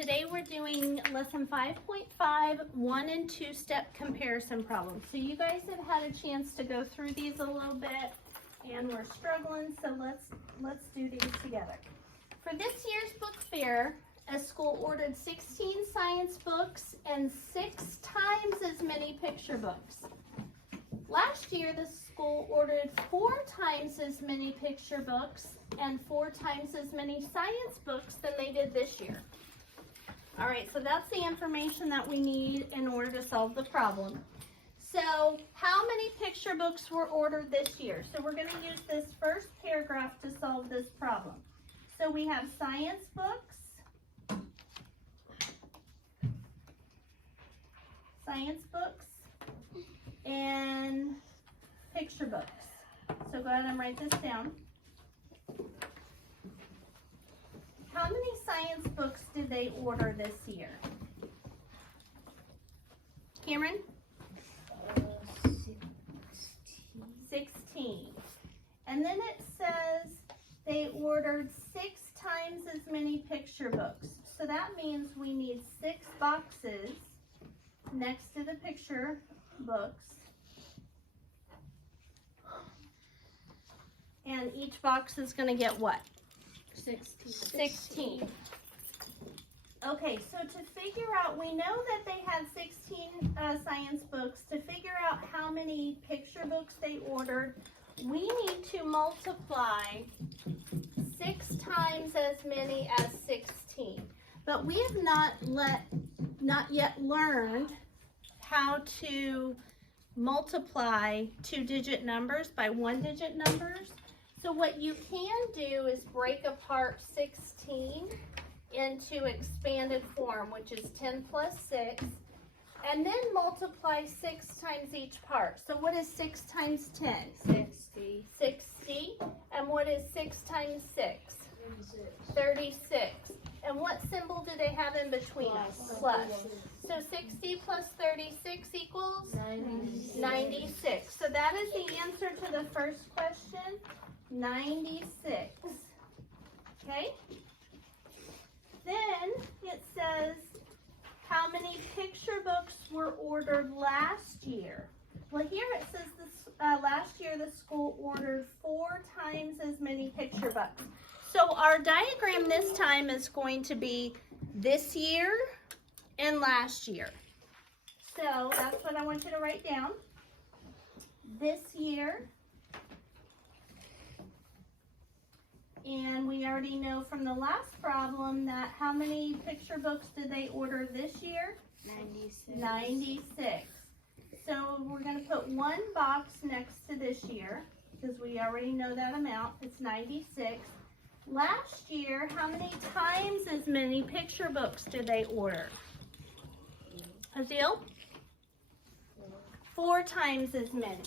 today we're doing lesson 5.5, 1 and 2 step comparison problems. So you guys have had a chance to go through these a little bit and we're struggling, so let's do these together. For this year's book fair, a school ordered 16 science books and 6 times as many picture books. Last year, the school ordered 4 times as many picture books and 4 times as many science books than they did this year. All right, so that's the information that we need in order to solve the problem. So how many picture books were ordered this year? So we're going to use this first paragraph to solve this problem. So we have science books, and picture books. So go ahead and write this down. How many science books did they order this year? Cameron? 16. And then it says they ordered 6 times as many picture books. So that means we need 6 boxes next to the picture books. And each box is going to get what? 16. Okay, so to figure out, we know that they had 16 science books. To figure out how many picture books they ordered, we need to multiply 6 times as many as 16. But we have not yet learned how to multiply 2-digit numbers by 1-digit numbers. So what you can do is break apart 16 into expanded form, which is 10 plus 6, and then multiply 6 times each part. So what is 6 times 10? 60. 60. And what is 6 times 6? 36. And what symbol do they have in between? Plus. So 60 plus 36 equals? 96. So that is the answer to the first question, 96. Okay? Then it says, how many picture books were ordered last year? Well, here it says this, last year the school ordered 4 times as many picture books. So our diagram this time is going to be this year and last year. So that's what I want you to write down. This year. And we already know from the last problem that how many picture books did they order this year? 96. 96. So we're going to put 1 box next to this year because we already know that amount. It's 96. Last year, how many times as many picture books did they order? Azil? 4 times as many.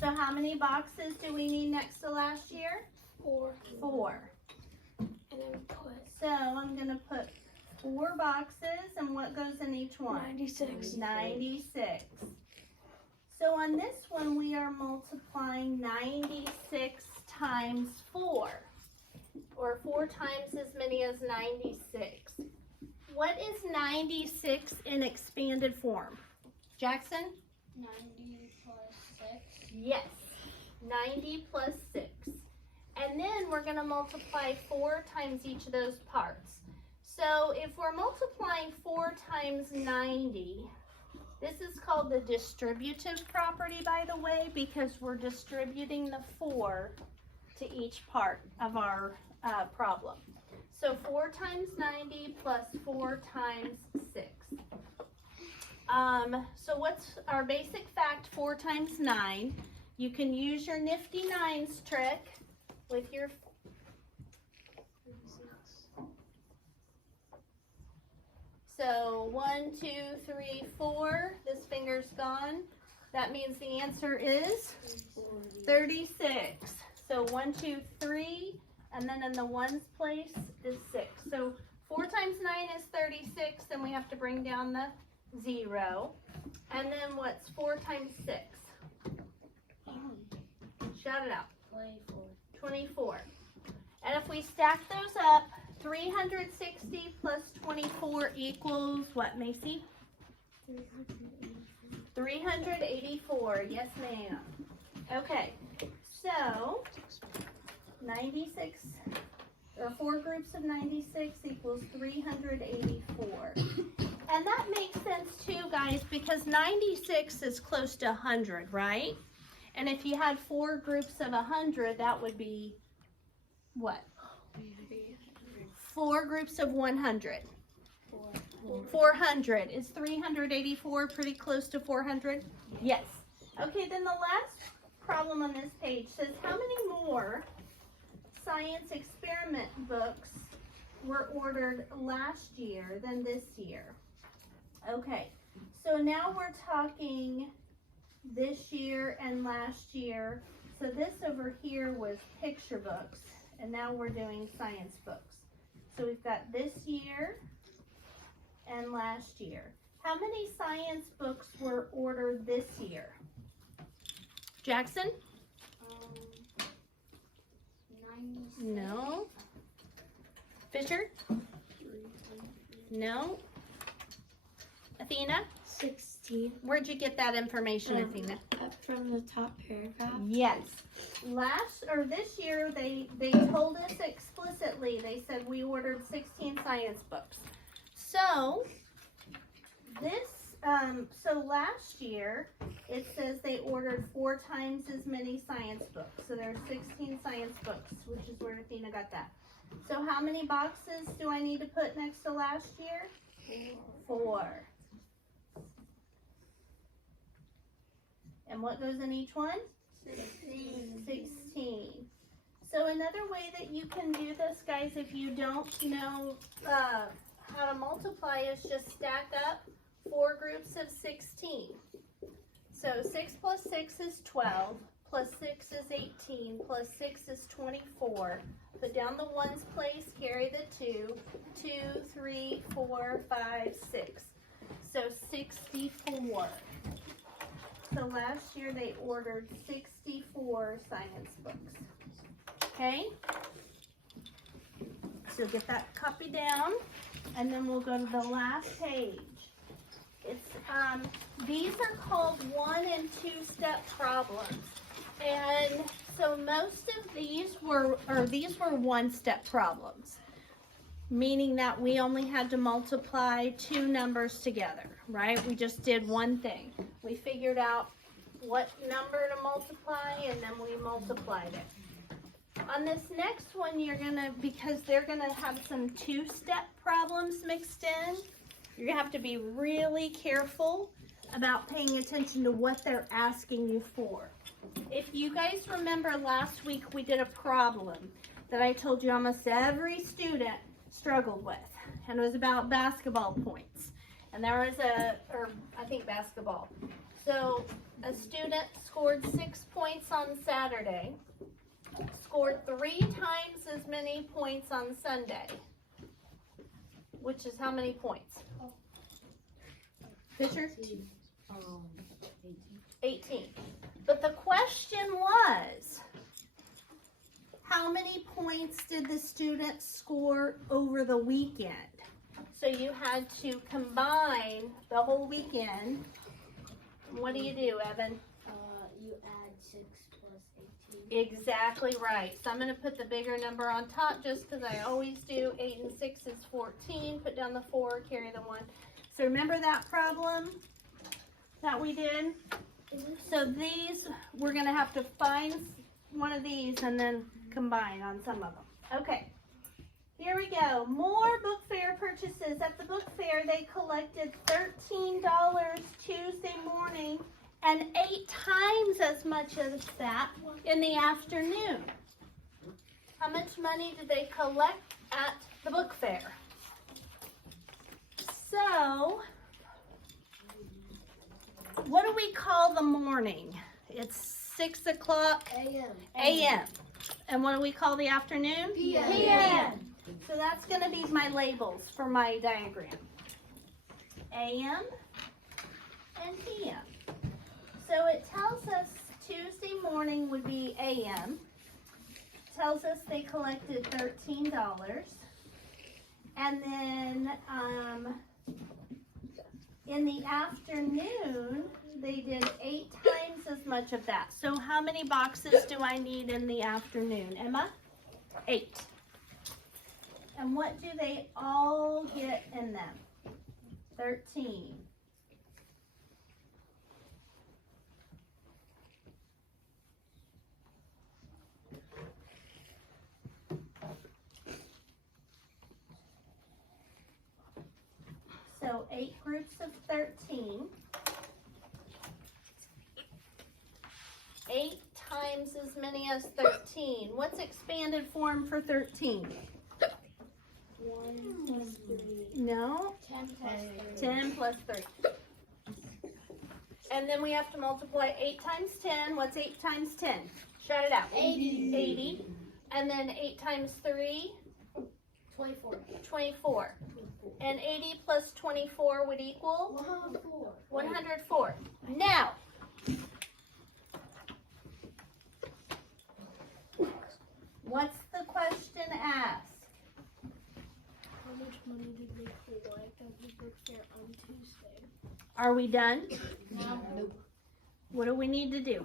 So how many boxes do we need next to last year? 4. And then put So I'm going to put 4 boxes, and what goes in each one? 96. 96. So on this one, we are multiplying 96 times 4, or 4 times as many as 96. What is 96 in expanded form? Jackson? 90 plus 6. Yes, 90 plus 6. And then we're going to multiply 4 times each of those parts. So if we're multiplying 4 times 90, this is called the distributive property, by the way, because we're distributing the 4 to each part of our problem. So 4 times 90 plus 4 times 6. So what's our basic fact? 4 times 9. You can use your nifty nines trick with your 36. So 1, 2, 3, 4. This finger's gone. That means the answer is 36. So 1, 2, 3, and then in the ones place is 6. So 4 times 9 is 36, and we have to bring down the 0. And then what's 4 times 6? Shout it out. 24. 24. And if we stack those up, 360 plus 24 equals what, Macy? 384, yes ma'am. Okay, so 96, or 4 groups of 96 equals 384. And that makes sense too, guys, because 96 is close to 100, right? And if you had 4 groups of 100, that would be what? 4 groups of 100. 400. Is 384 pretty close to 400? Yes. Okay, then the last problem on this page says how many more science experiment books were ordered last year than this year? Okay, so now we're talking this year and last year. So this over here was picture books, and now we're doing science books. So we've got this year and last year. How many science books were ordered this year? Jackson? 96. No. Fisher? No. Athena? 16. Where'd you get that information, Athena? Up from the top paragraph. Yes. This year they told us explicitly, they said we ordered 16 science books. So last year it says they ordered 4 times as many science books. So there's 16 science books, which is where Athena got that. So how many boxes do I need to put next to last year? 4. And what goes in each one? 16. So another way that you can do this, guys, if you don't know how to multiply, is just stack up 4 groups of 16. So 6 plus 6 is 12, plus 6 is 18, plus 6 is 24. Put down the ones place, carry the 2, 2, 3, 4, 5, 6. So 64. So last year they ordered 64 science books. Okay? So get that copy down, and then we'll go to the last page. It's these are called 1 and 2 step problems. And so most of these were 1 step problems, meaning that we only had to multiply 2 numbers together, right? We just did one thing. We figured out what number to multiply, and then we multiplied it. On this next one, because they're gonna have some 2-step problems mixed in, you're gonna have to be really careful about paying attention to what they're asking you for. If you guys remember last week, we did a problem that I told you almost every student struggled with, and it was about basketball points. And there was basketball. So a student scored 6 points on Saturday, scored 3 times as many points on Sunday, which is how many points? Fisher? 18. But the question was, how many points did the student score over the weekend? So you had to combine the whole weekend. What do you do, Evan? You add 6 plus 18. Exactly right. So I'm going to put the bigger number on top just because I always do. 8 and 6 is 14. Put down the 4, carry the 1. So remember that problem that we did? So these, we're going to have to find one of these and then combine on some of them. Okay, here we go. More book fair purchases. At the book fair, they collected $13 Tuesday morning and 8 times as much as that in the afternoon. How much money did they collect at the book fair? So, what do we call the morning? It's 6 o'clock a.m. And what do we call the afternoon? p.m. So that's going to be my labels for my diagram. a.m. and p.m. So it tells us Tuesday morning would be a.m. Tells us they collected $13. And then in the afternoon, they did 8 times as much of that. So how many boxes do I need in the afternoon, Emma? 8. And what do they all get in them? 13. So 8 groups of 13. 8 times as many as 13. What's expanded form for 13? 1 plus 3. No? 10 plus 3. 10 plus 3. And then we have to multiply 8 times 10. What's 8 times 10? Shout it out. 80. 80. And then 8 times 3? 24. 24. And 80 plus 24 would equal? 104. 104. Now, what's the question asked? How much money did they collect at the book fair on Tuesday? Are we done? No. Nope. What do we need to do?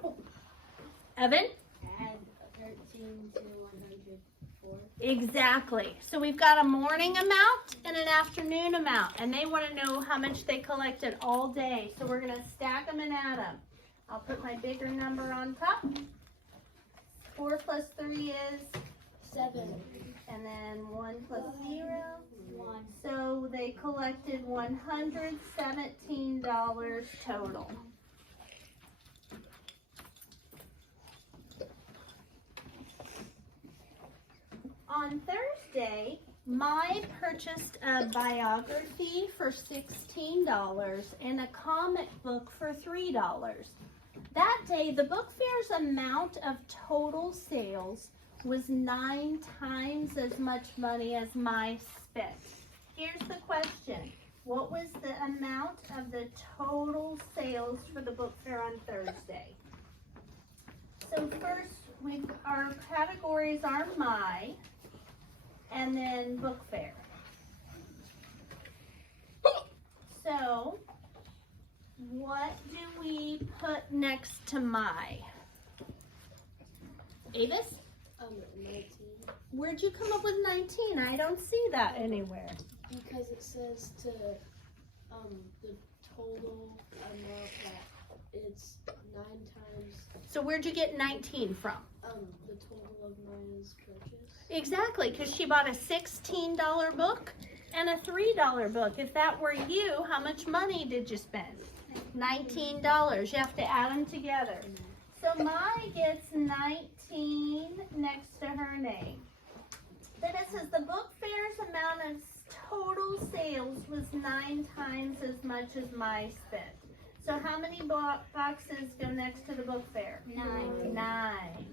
Evan? Add 13 to 104. Exactly. So we've got a morning amount and an afternoon amount, and they want to know how much they collected all day. So we're going to stack them and add them. I'll put my bigger number on top. 4 plus 3 is 7. and then 1 plus 0. 1. So they collected $117 total. On Thursday, Mai purchased a biography for $16 and a comic book for $3. That day, the book fair's amount of total sales was 9 times as much money as Mai spent. Here's the question. What was the amount of the total sales for the book fair on Thursday? So first, our categories are Mai and then book fair. So, what do we put next to Mai? Avis? 19. Where'd you come up with 19? I don't see that anywhere. Because it says to the total amount that it's 9 times So where'd you get 19 from? the total of Maya's purchase. Exactly, because she bought a $16 book and a $3 book. If that were you, how much money did you spend? $19. You have to add them together. So Mai gets 19 next to her name. Then it says the book fair's amount of total sales was 9 times as much as Mai spent. So how many boxes go next to the book fair? 9. 9.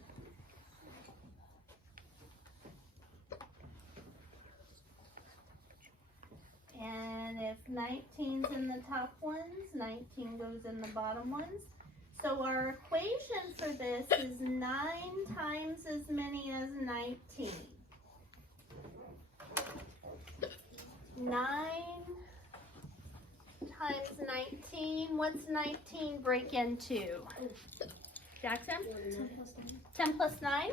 And if 19's in the top ones, 19 goes in the bottom ones. So our equation for this is 9 times as many as 19. 9 times 19. What's 19 break into? Jackson? 10 plus 9.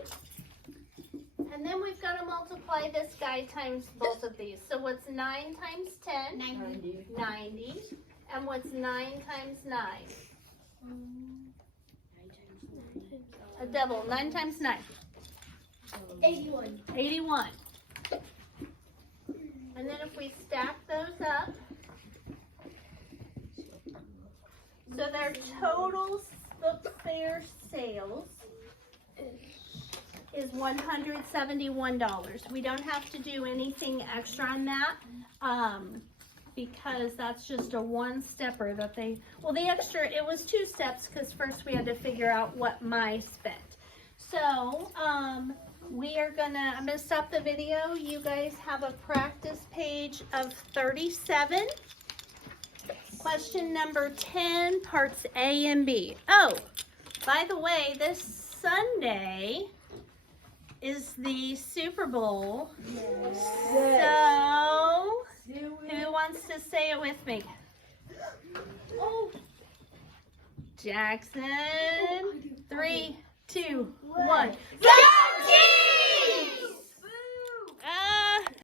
And then we've got to multiply this guy times both of these. So what's 9 times 10? 90. 90. And what's 9 times 9? 9 times 9. A double. 9 times 9. 81. 81. And then if we stack those up, so their total book fair sales is $171. We don't have to do anything extra on that because that's just a one-stepper that they, well, the extra, it was 2 steps because first we had to figure out what Mai spent. So I'm gonna stop the video. You guys have a practice page of 37. Question number 10, parts A and B. Oh, by the way, this Sunday is the Super Bowl. Yes. So, who wants to say it with me? Oh. Jackson. 3, 2, 1. Yes!